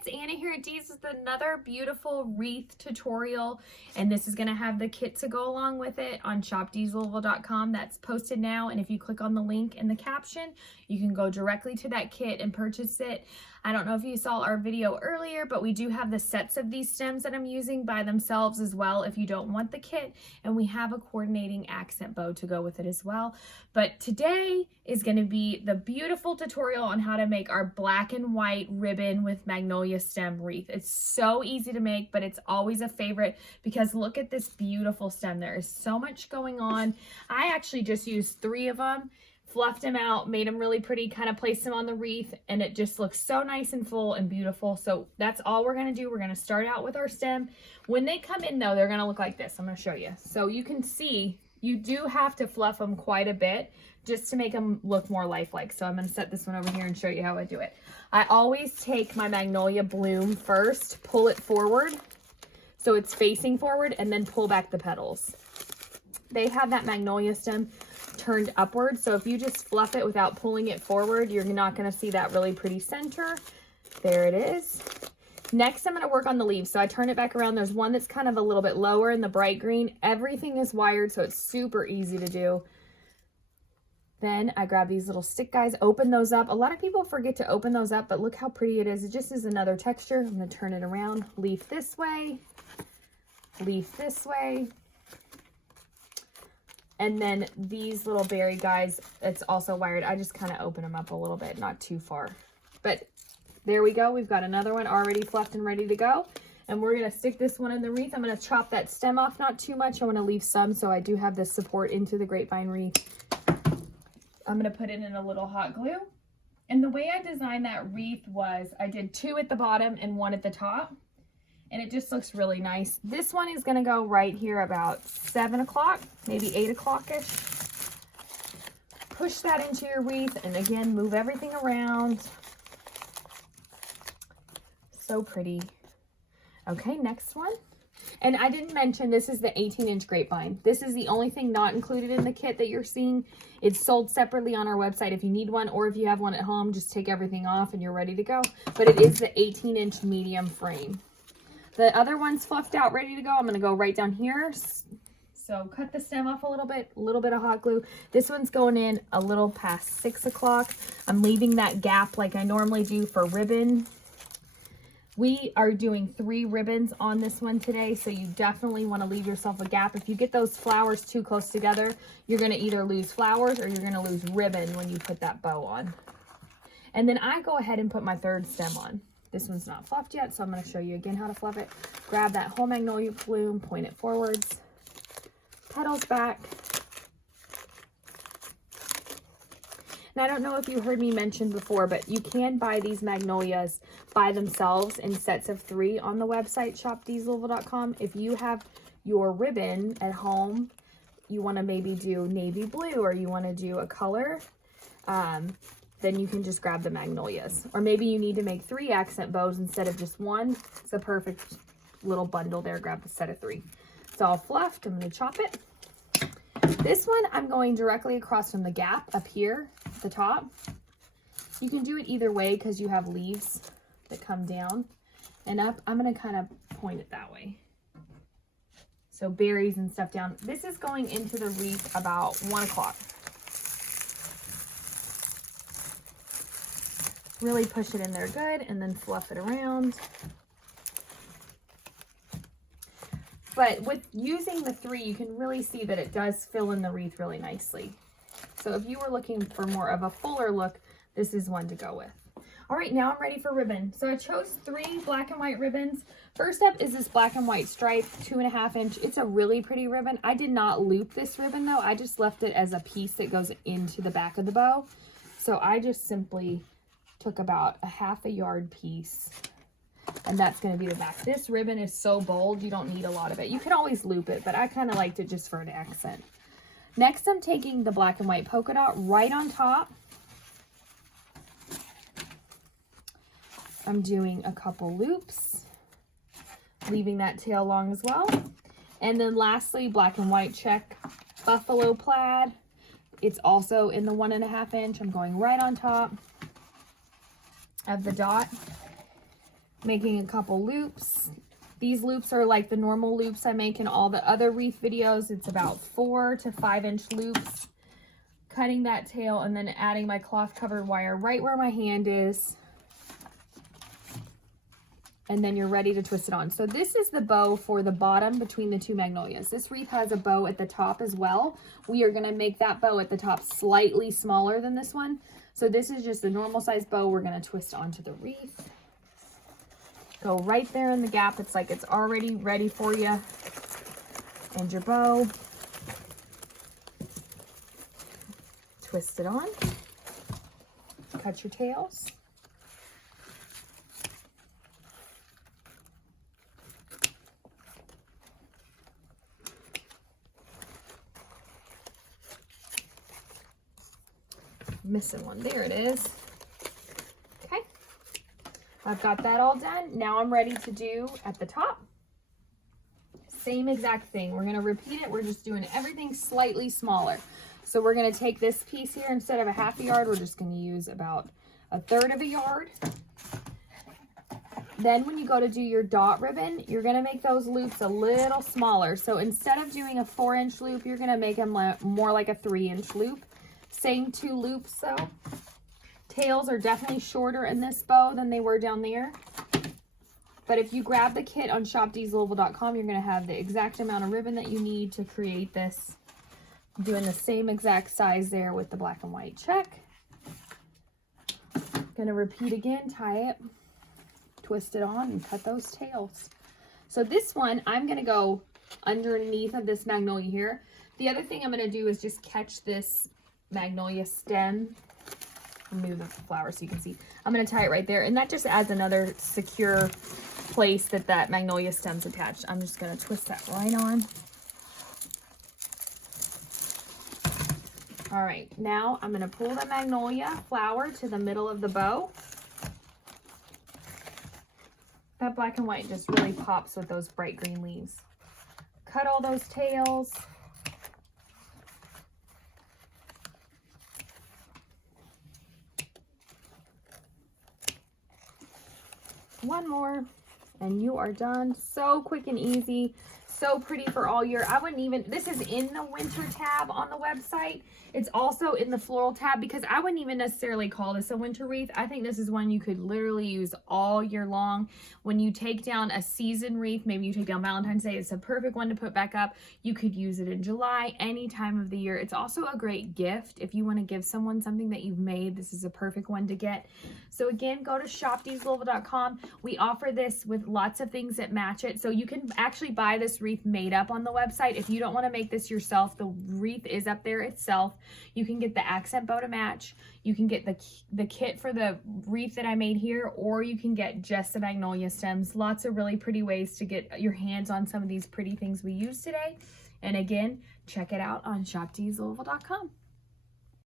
it's Anna here at Dee's with another beautiful wreath tutorial, and this is going to have the kit to go along with it on shopdeeslouisville.com. That's posted now, and if you click on the link in the caption, you can go directly to that kit and purchase it. I don't know if you saw our video earlier, but we do have the sets of these stems that I'm using by themselves as well if you don't want the kit, and we have a coordinating accent bow to go with it as well. But today is going to be the beautiful tutorial on how to make our black and white ribbon with magnolia stem wreath. It's so easy to make, but it's always a favorite because look at this beautiful stem. There is so much going on. I actually just used 3 of them, fluffed them out, made them really pretty, kind of placed them on the wreath, and it just looks so nice and full and beautiful. So that's all we're going to do. We're going to start out with our stem. When they come in though, they're going to look like this. I'm going to show you. So you can see you do have to fluff them quite a bit just to make them look more lifelike. So I'm going to set this one over here and show you how I do it. I always take my magnolia bloom first, pull it forward so it's facing forward, and then pull back the petals. They have that magnolia stem turned upward, so if you just fluff it without pulling it forward, you're not going to see that really pretty center. There it is. Next, I'm going to work on the leaves. So I turn it back around. There's one that's kind of a little bit lower in the bright green. Everything is wired, so it's super easy to do. Then I grab these little stick guys, open those up. A lot of people forget to open those up, but look how pretty it is. It just is another texture. I'm going to turn it around, leaf this way, leaf this way. And then these little berry guys, it's also wired. I just kind of open them up a little bit, not too far. But there we go. We've got another one already fluffed and ready to go. And we're going to stick this one in the wreath. I'm going to chop that stem off, not too much. I want to leave some so I do have this support into the grapevine wreath. I'm going to put it in a little hot glue. And the way I designed that wreath was I did 2 at the bottom and 1 at the top. And it just looks really nice. This one is going to go right here about 7 o'clock, maybe 8 o'clock-ish. Push that into your wreath, and again, move everything around. So pretty. Okay, next one. And I didn't mention this is the 18-inch grapevine. This is the only thing not included in the kit that you're seeing. It's sold separately on our website if you need one, or if you have one at home, just take everything off and you're ready to go. But it is the 18-inch medium frame. The other one's fluffed out, ready to go. I'm going to go right down here. So cut the stem off a little bit of hot glue. This one's going in a little past 6 o'clock. I'm leaving that gap like I normally do for ribbon. We are doing 3 ribbons on this one today, so you definitely want to leave yourself a gap. If you get those flowers too close together, you're going to either lose flowers or you're going to lose ribbon when you put that bow on. And then I go ahead and put my 3rd stem on. This one's not fluffed yet, so I'm going to show you again how to fluff it. Grab that whole magnolia bloom, point it forwards, petals back. And I don't know if you heard me mention before, but you can buy these magnolias by themselves in sets of 3 on the website, shopdeeslouisville.com. If you have your ribbon at home, you want to maybe do navy blue or you want to do a color, then you can just grab the magnolias. Or maybe you need to make 3 accent bows instead of just 1. It's a perfect little bundle there. Grab the set of 3. It's all fluffed. I'm going to chop it. This one, I'm going directly across from the gap up here at the top. You can do it either way because you have leaves that come down and up. I'm going to kind of point it that way. So berries and stuff down. This is going into the wreath about 1 o'clock. Really push it in there good and then fluff it around. But with using the 3, you can really see that it does fill in the wreath really nicely. So if you were looking for more of a fuller look, this is one to go with. All right, now I'm ready for ribbon. So I chose 3 black and white ribbons. First up is this black and white stripe, 2.5 inch. It's a really pretty ribbon. I did not loop this ribbon though. I just left it as a piece that goes into the back of the bow. So I just simply took about a 1/2 yard piece, and that's going to be the back. This ribbon is so bold, you don't need a lot of it. You can always loop it, but I kind of liked it just for an accent. Next, I'm taking the black and white polka dot right on top. I'm doing a couple loops, leaving that tail long as well. And then lastly, black and white check buffalo plaid. It's also in the 1.5 inch. I'm going right on top of the dot. making a couple loops. These loops are like the normal loops I make in all the other wreath videos. It's about 4 to 5 inch loops. Cutting that tail and then adding my cloth covered wire right where my hand is. And then you're ready to twist it on. So this is the bow for the bottom between the two magnolias. This wreath has a bow at the top as well. We are gonna make that bow at the top slightly smaller than this one. So this is just a normal size bow we're gonna twist onto the wreath. Go right there in the gap. It's like it's already ready for you. And your bow. Twist it on. Cut your tails. Missing one. There it is. Okay. I've got that all done. Now I'm ready to do at the top. Same exact thing. We're going to repeat it. We're just doing everything slightly smaller. So we're going to take this piece here. Instead of a half a yard, we're just going to use about 1/3 of a yard. Then when you go to do your dot ribbon, you're going to make those loops a little smaller. So instead of doing a 4-inch loop, you're going to make them more like a 3-inch loop. Same 2 loops though. Tails are definitely shorter in this bow than they were down there. But if you grab the kit on shopdeeslouisville.com, you're going to have the exact amount of ribbon that you need to create this. Doing the same exact size there with the black and white check. Going to repeat again, tie it, twist it on, and cut those tails. So this one, I'm going to go underneath of this magnolia here. The other thing I'm going to do is just catch this magnolia stem. Move the flower so you can see. I'm going to tie it right there, and that just adds another secure place that magnolia stem's attached. I'm just going to twist that right on. All right, now I'm going to pull the magnolia flower to the middle of the bow. That black and white just really pops with those bright green leaves. Cut all those tails. One more, and you are done. So quick and easy. So pretty for all year. I wouldn't even, this is in the winter tab on the website. It's also in the floral tab because I wouldn't even necessarily call this a winter wreath. I think this is one you could literally use all year long. When you take down a season wreath, maybe you take down Valentine's Day, it's a perfect one to put back up. You could use it in July, any time of the year. It's also a great gift if you want to give someone something that you've made. This is a perfect one to get. So again, go to shopdeeslouisville.com. We offer this with lots of things that match it. So you can actually buy this wreath made up on the website. If you don't want to make this yourself, the wreath is up there itself. You can get the accent bow to match. You can get the kit for the wreath that I made here, or you can get just the magnolia stems. Lots of really pretty ways to get your hands on some of these pretty things we use today. And again, check it out on shopdeeslouisville.com.